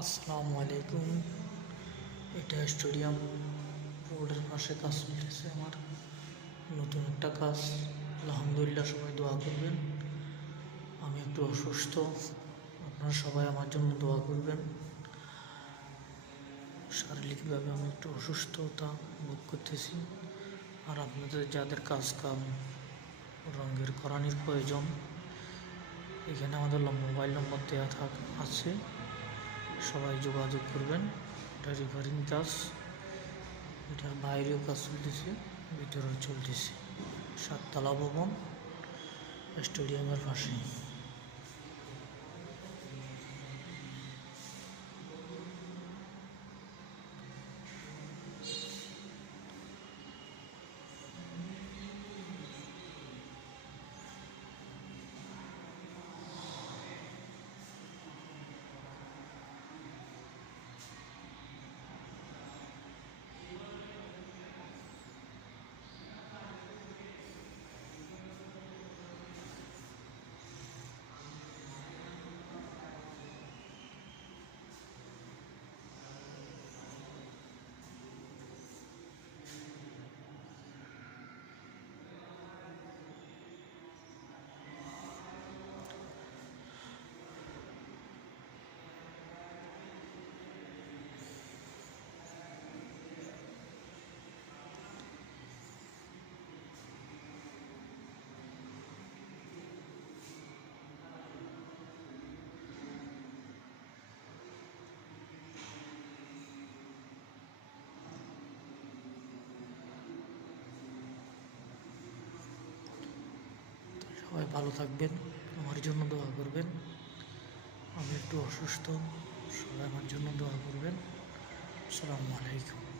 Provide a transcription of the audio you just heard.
আসসালামু আলাইকুম। এটা স্টেডিয়াম রোডের পাশে কাজ চলতেছে আমার নতুন একটা কাজ। আলহামদুলিল্লাহ, সবাই দোয়া করবেন। আমি একটু অসুস্থ, আপনারা সবাই আমার জন্য দোয়া করবেন। শারীরিকভাবে আমি একটু অসুস্থতা বোধ করতেছি। আর আপনাদের যাদের কাজ কাম রঙের করানির প্রয়োজন, এখানে আমাদের মোবাইল নম্বর দেওয়া আছে, সবাই যোগাযোগ করবেন। এটা রিপেয়ারিং কাজ, এটার বাইরেও কাজ চলতেছে, ভিতরেও চলতেছে। 7 তলা ভবন, স্টেডিয়ামের পাশে। সবাই ভালো থাকবেন, আমার জন্য দোয়া করবেন। আমি একটু অসুস্থ, সবাই আমার জন্য দোয়া করবেন। আসসালামু আলাইকুম।